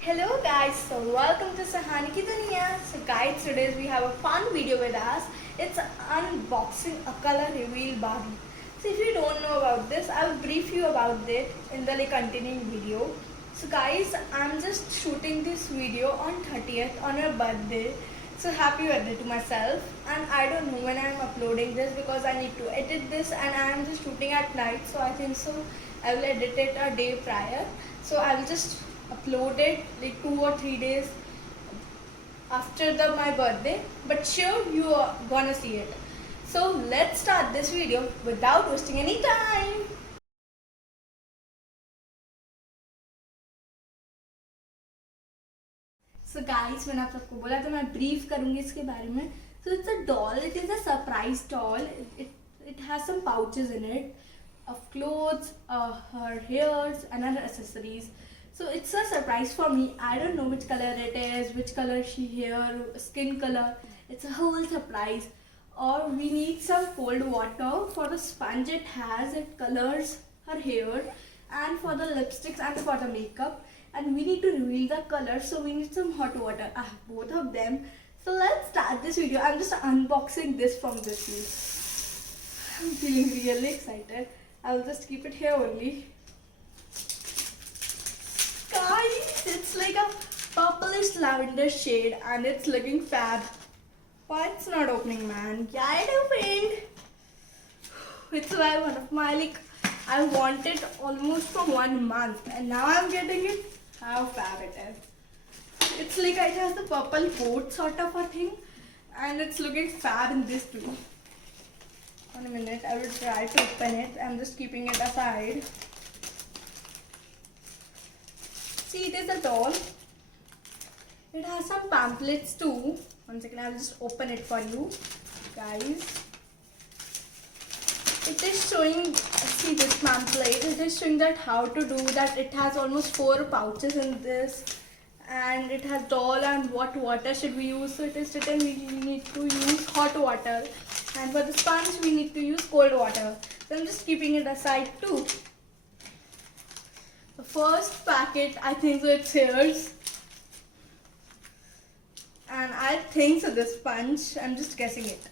Hello guys, so welcome to Sahani Ki Duniya. So guys, today we have a fun video with us. It's unboxing a color reveal Barbie. So if you don't know about this, I will brief you about it in the continuing video. So guys, I'm just shooting this video on 30th on her birthday. So happy birthday to myself, and I don't know when I'm uploading this because I need to edit this and I'm just shooting at night, so I think so I will edit it a day prior. So I will just upload it like 2 or 3 days after my birthday, but sure you are gonna see it. So let's start this video without wasting any time. So guys, मैंने आप सबको बोला तो मैं brief करूँगी इसके बारे में. So it's a doll. It is a surprise doll. It has some pouches in it of clothes, her hairs, and other accessories. So it's a surprise for me. I don't know which color it is, which color she hair, skin color. It's a whole surprise. Or we need some cold water for the sponge it has. It colors her hair, and for the lipsticks and for the makeup. And we need to reveal the color, so we need some hot water. I have both of them. So let's start this video. I'm just unboxing this from this piece. I'm feeling really excited. I'll just keep it here only. Guys, it's like a purplish lavender shade and it's looking fab. Why it's not opening, man? Yeah, it opened. It's why one of my I want it almost for 1 month and now I'm getting it. How fab it is. It's like it has the purple coat sort of a thing and it's looking fab in this too. 1 minute, I will try to open it. I'm just keeping it aside. See, it is a doll. It has some pamphlets too. 1 second, I'll just open it for you guys. It is showing, see this pamphlet, it is showing that how to do that. It has almost 4 pouches in this and it has doll and what water should we use. So it is written we need to use hot water, and for the sponge we need to use cold water. So I'm just keeping it aside too. The first packet, I think so it's hairs. And I think so this sponge, I'm just guessing it.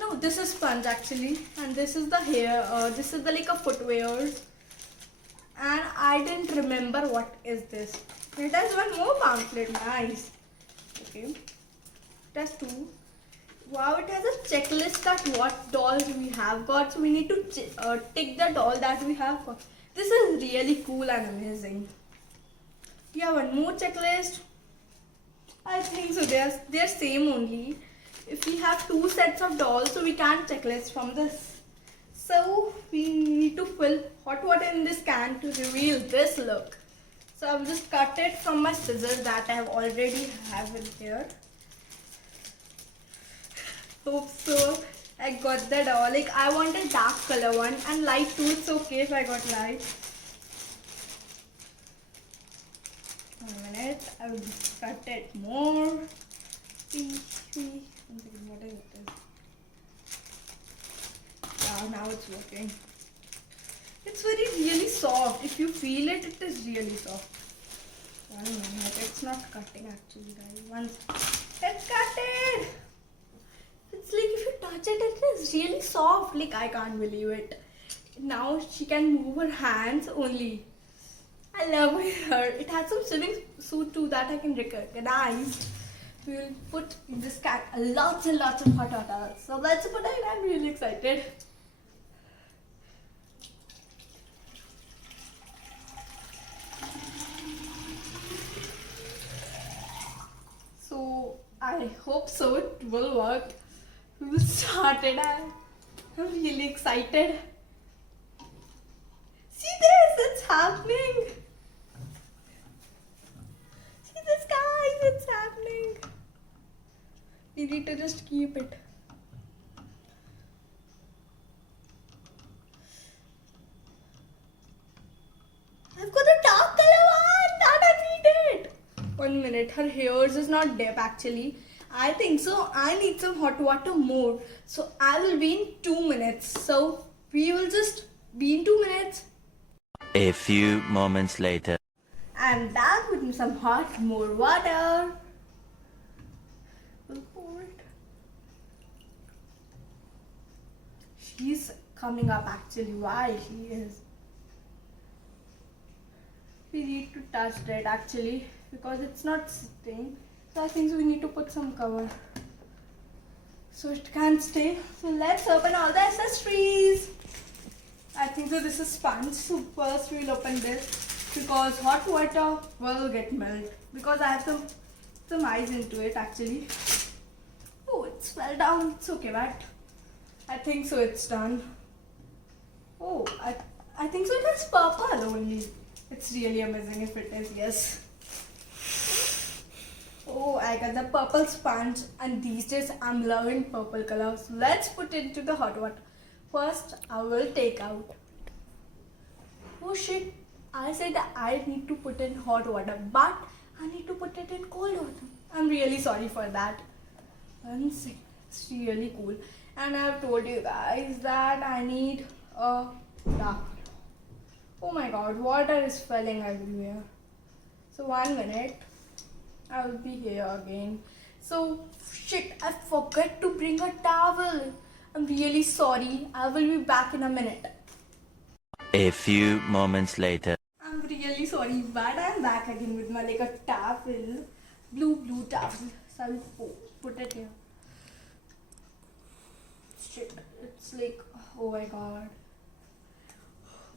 No, this is sponge actually, and this is the hair. This is the a footwear, and I didn't remember what is this. It has one more pamphlet. Nice. Okay, it has 2. Wow, it has a checklist that what dolls we have got. So we need to tick the doll that we have got. This is really cool and amazing. We have one more checklist. I think so. They're same only. If we have 2 sets of dolls, so we can't checklist from this. So we need to fill hot water in this can to reveal this look. So I'll just cut it from my scissors that I have already have in here. Hope so. I got the doll. I want a dark color one and light too. It's okay if I got light. 1 minute. I will cut it more. What is it? Yeah, now it's working. It's really soft. If you feel it, it is really soft. 1 minute. It's not cutting actually, guys. It's cutted. It's like if you touch it, it is really soft. I can't believe it. Now she can move her hands only. I love her. It has some swimming suit too that I can recognize. We will put in this can lots and lots of hot water. So let's put it. I'm really excited. So I hope so. It will work. We will start it. I'm really excited. See this, it's happening. See this, guys, it's happening. We need to just keep it. I've got a dark color one that I needed. 1 minute, her hairs is not deep actually. I think so. I need some hot water more. So I will be in 2 minutes. So we will just be in 2 minutes. A few moments later. I'm back with some hot more water. We'll pour it. She's coming up actually. Why she is? We need to touch that actually because it's not sitting. So I think we need to put some cover so it can't stay. So let's open all the accessories. I think so this is sponge. So first we'll open this because hot water will get melted because I have some ice into it actually. Oh, it fell down. It's okay, but I think so it's done. Oh, I think so it has purple only. It's really amazing if it is, yes. Oh, I got the purple sponge and these days I'm loving purple color. So let's put it into the hot water. First, I will take out. Oh shit, I said I need to put in hot water, but I need to put it in cold water. I'm really sorry for that. It's really cool. And I've told you guys that I need a dark. Oh my god, water is falling everywhere. So 1 minute, I will be here again. So shit, I forgot to bring a towel. I'm really sorry. I will be back in a minute. A few moments later. I'm really sorry, but I'm back again with my like a towel, blue towel. So I will put it here. Shit, it's like, oh my god.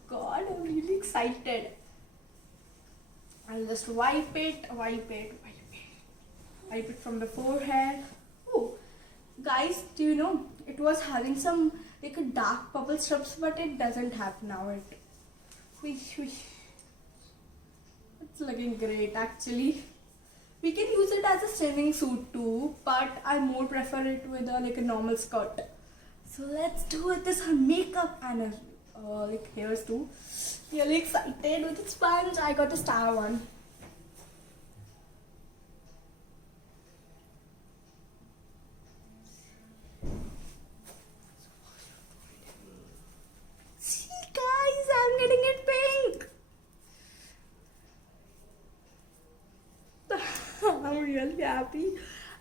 God, I'm really excited. I'll just wipe it from the forehead. Oh, guys, do you know it was having some like a dark purple strips, but it doesn't have now. It's looking great actually. We can use it as a swimming suit too, but I more prefer it with like a normal skirt. So let's do it. This her makeup and like hairs too. Really excited with the sponge. I got a star one. See guys, I'm getting it pink. I'm really happy.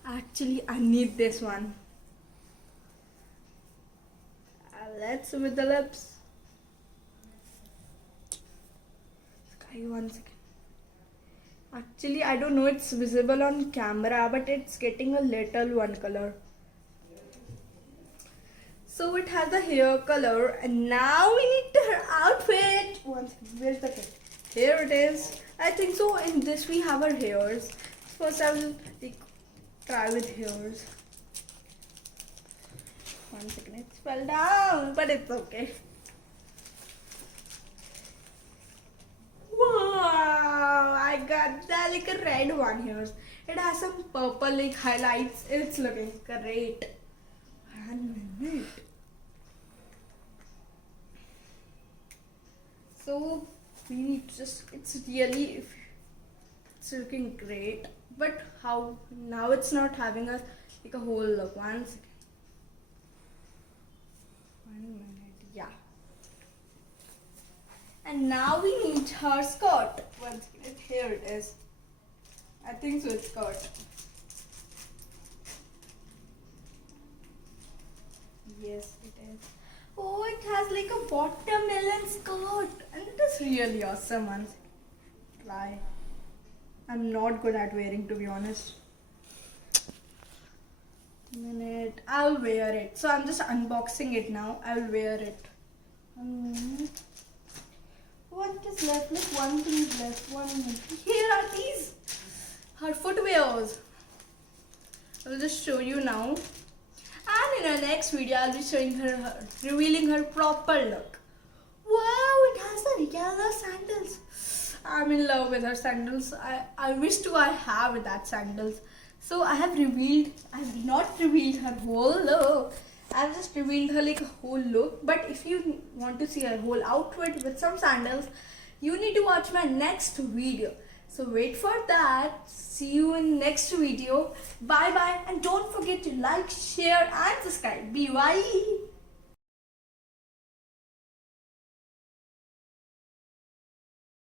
Actually, I need this one. Let's with the lips. Sky, 1 second. Actually, I don't know it's visible on camera, but it's getting a little one color. So it has the hair color, and now we need her outfit. 1 second, where's the kit? Here it is. I think so. In this we have our hairs. First, I will like, try with hairs. 1 second, it fell down, but it's okay. Wow, I got the like a red one here. It has some purple like highlights. It's looking great. 1 minute. So we need to just, it's looking great. But how, now it's not having a like a whole look. 1 second. 1 minute, yeah. And now we need her skirt. 1 second, here it is. I think so it's skirt. Yes, it is. Oh, it has like a watermelon skirt. And it is really awesome. 1 second. Try. I'm not good at wearing, to be honest. Minute. I'll wear it. So I'm just unboxing it now. I'll wear it. 1 minute. What is left? Like one thing is left. 1 minute. Here are these. Her footwears. I'll just show you now. And in our next video, I'll be showing her revealing her proper look. Wow, it has the yellow sandals. I'm in love with her sandals. I wish to I have that sandals. So I have not revealed her whole look. I've just revealed her like a whole look. But if you want to see her whole outfit with some sandals, you need to watch my next video. So wait for that. See you in next video. Bye bye. And don't forget to like, share and subscribe. Bye.